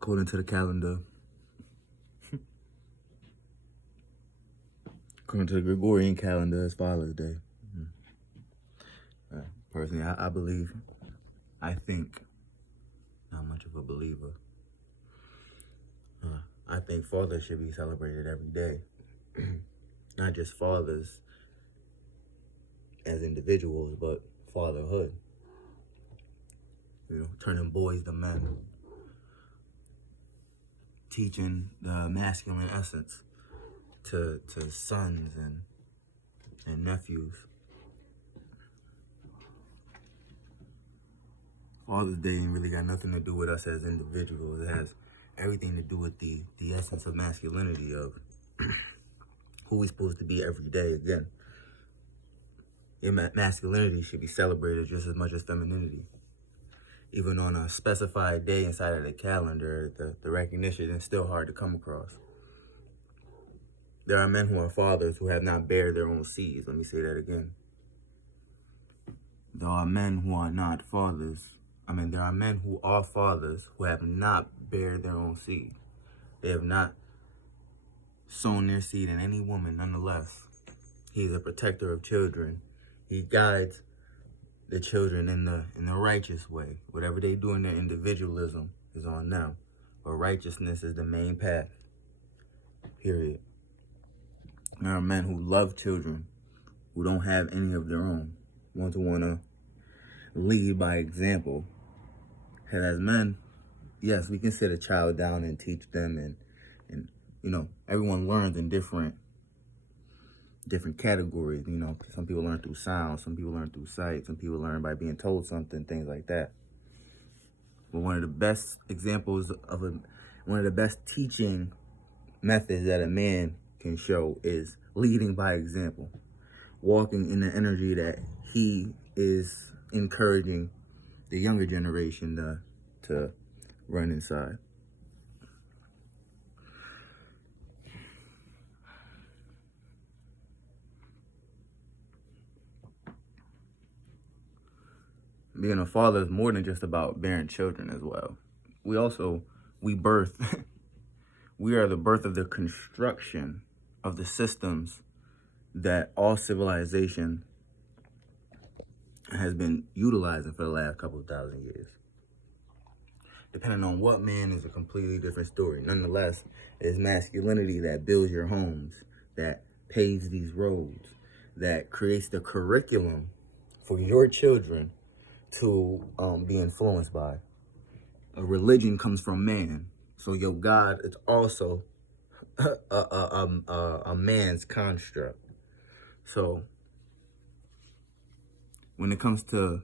According to the calendar, according to the Gregorian calendar, it's Father's Day. Personally, I believe, I think, not much of a believer. I think fathers should be celebrated every day. Not just fathers as individuals, but fatherhood. Turning boys to men. Teaching the masculine essence to sons and nephews. Father's Day ain't really got nothing to do with us as individuals. It has everything to do with the essence of masculinity, of who we're supposed to be every day. Again, masculinity should be celebrated just as much as femininity. Even on a specified day inside of the calendar, the recognition is still hard to come across. There are men who are fathers who have not bared their own seeds. Let me say that again. There are men who are not fathers. There are men who are fathers who have not bared their own seed. They have not sown their seed in any woman, nonetheless. He's a protector of children. He guides the children in the righteous way. Whatever they do in their individualism is on them. But righteousness is the main path. Period. There are men who love children, who don't have any of their own, want to lead by example. And as men, yes, we can sit a child down and teach them, and everyone learns in different categories. Some people learn through sound, some people learn through sight, some people learn by being told something, things like that. But one of the best examples of one of the best teaching methods that a man can show is leading by example, walking in the energy that he is encouraging the younger generation to run inside. Being a father is more than just about bearing children as well. We birth. We are the birth of the construction of the systems that all civilization has been utilizing for the last couple of thousand years. Depending on what man is a completely different story. Nonetheless, it's masculinity that builds your homes, that paves these roads, that creates the curriculum for your children to be influenced by. A religion comes from man, so your God is also a man's construct. So when it comes to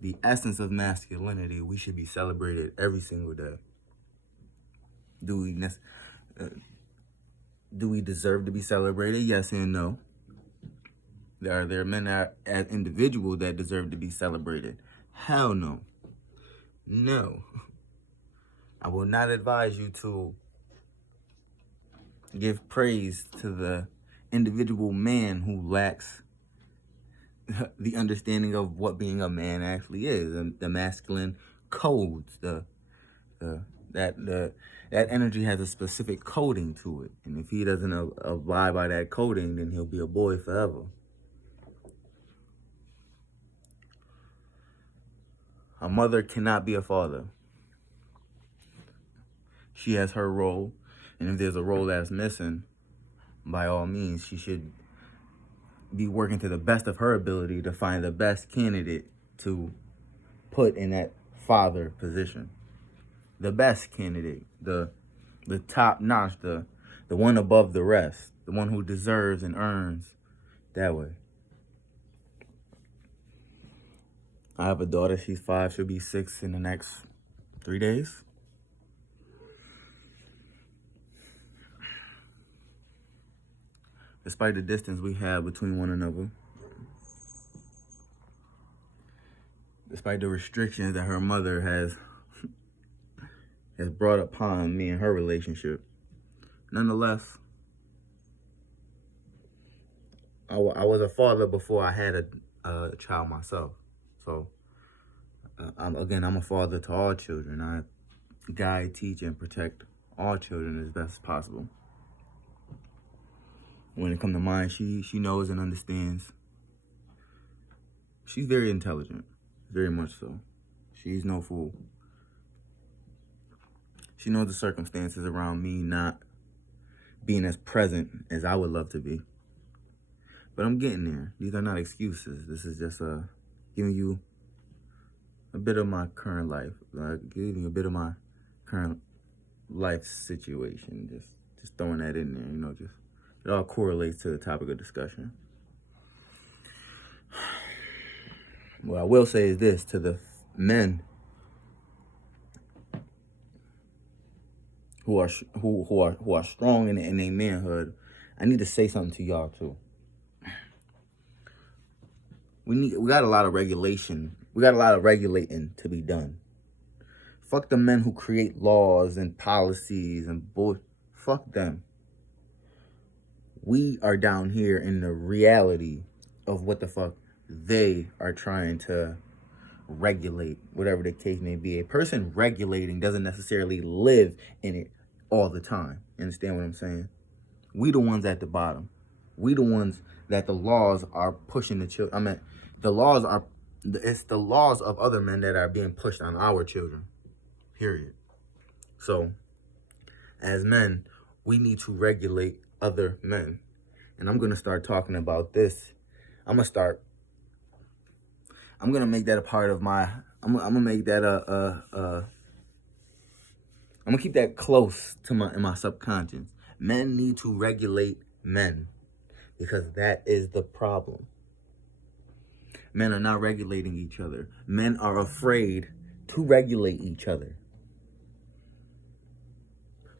the essence of masculinity, we should be celebrated every single day. Do we deserve to be celebrated? Yes and no. Are there men as individuals that deserve to be celebrated? Hell no. No. I will not advise you to give praise to the individual man who lacks the understanding of what being a man actually is, and the masculine codes. That energy has a specific coding to it, and if he doesn't abide by that coding, then he'll be a boy forever. A mother cannot be a father. She has her role, and if there's a role that's missing, by all means, she should be working to the best of her ability to find the best candidate to put in that father position. The best candidate, the top notch, the one above the rest, the one who deserves and earns that way. I have a daughter, she's 5, she'll be 6 in the next 3 days. Despite the distance we have between one another, despite the restrictions that her mother has brought upon me and her relationship, nonetheless, I was a father before I had a child myself. So, I'm a father to all children. guide, teach, and protect all children as best as possible. When it comes to mine, she knows and understands. She's very intelligent, very much so. She's no fool. She knows the circumstances around me not being as present as I would love to be. But I'm getting there. These are not excuses. This is just giving you a bit of my current life, giving you a bit of my current life situation. Just throwing that in there, just it all correlates to the topic of discussion. What I will say is this to the men who are strong in their manhood. I need to say something to y'all too. We got a lot of regulation. We got a lot of regulating to be done. Fuck the men who create laws and policies and fuck them. We are down here in the reality of what the fuck they are trying to regulate, whatever the case may be. A person regulating doesn't necessarily live in it all the time. You understand what I'm saying? We the ones at the bottom. We the ones that the laws are pushing the children. I mean, it's the laws of other men that are being pushed on our children. Period. So, as men, we need to regulate other men. And I'm going to start talking about this. I'm going to make that a part of my, I'm going to make that I'm going to keep that close to in my subconscious. Men need to regulate men because that is the problem. Men are not regulating each other. Men are afraid to regulate each other,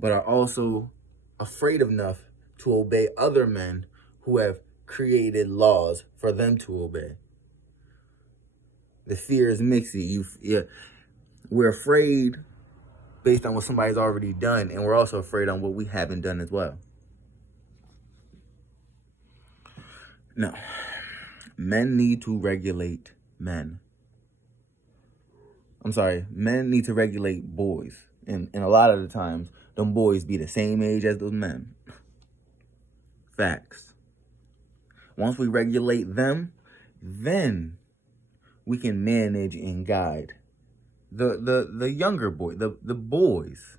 but are also afraid enough to obey other men who have created laws for them to obey. The fear is mixed. We're afraid based on what somebody's already done, and we're also afraid on what we haven't done as well. No. Men need to regulate men. I'm sorry, men need to regulate boys. And a lot of the times, them boys be the same age as those men. Facts. Once we regulate them, then we can manage and guide the younger boy, the boys,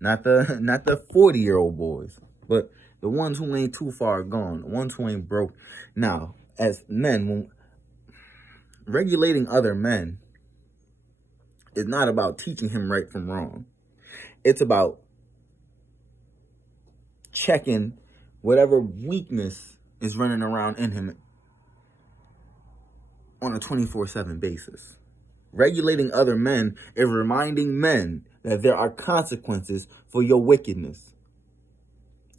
not the 40-year-old boys, but the ones who ain't too far gone, the ones who ain't broke. Now, as men, when regulating other men is not about teaching him right from wrong. It's about checking whatever weakness is running around in him on a 24/7 basis. Regulating other men is reminding men that there are consequences for your wickedness.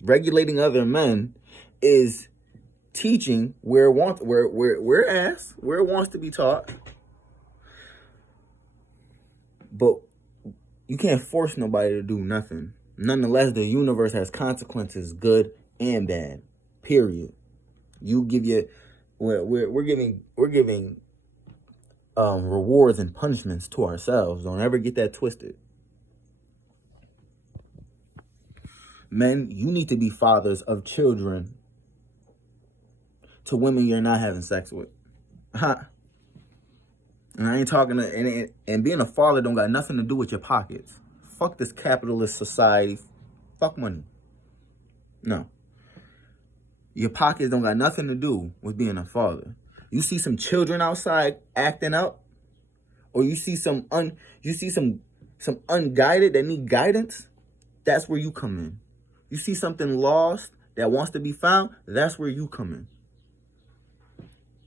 Regulating other men is teaching where it wants to be taught. But you can't force nobody to do nothing. Nonetheless, the universe has consequences, good and bad. Period. We're giving rewards and punishments to ourselves. Don't ever get that twisted. Men, you need to be fathers of children to women you're not having sex with. And I ain't talking to, and being a father don't got nothing to do with your pockets. Fuck this capitalist society. Fuck money. No. Your pockets don't got nothing to do with being a father. You see some children outside acting up, or you see some unguided that need guidance, that's where you come in. You see something lost that wants to be found, that's where you come in.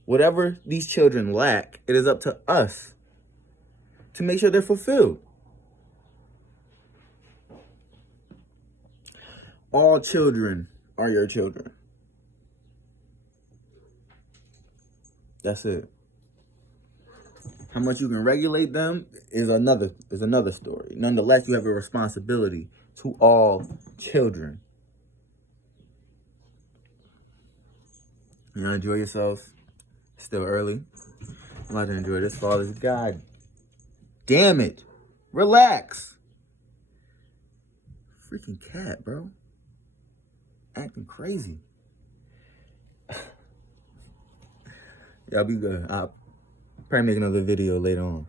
Whatever these children lack, it is up to us to make sure they're fulfilled. All children are your children. That's it. How much you can regulate them is another story. Nonetheless, you have a responsibility to all children. You enjoy yourselves. Still early. I'm about to enjoy this Father's. God damn it. Relax. Freaking cat, bro. Acting crazy. Y'all be good. I'll probably make another video later on.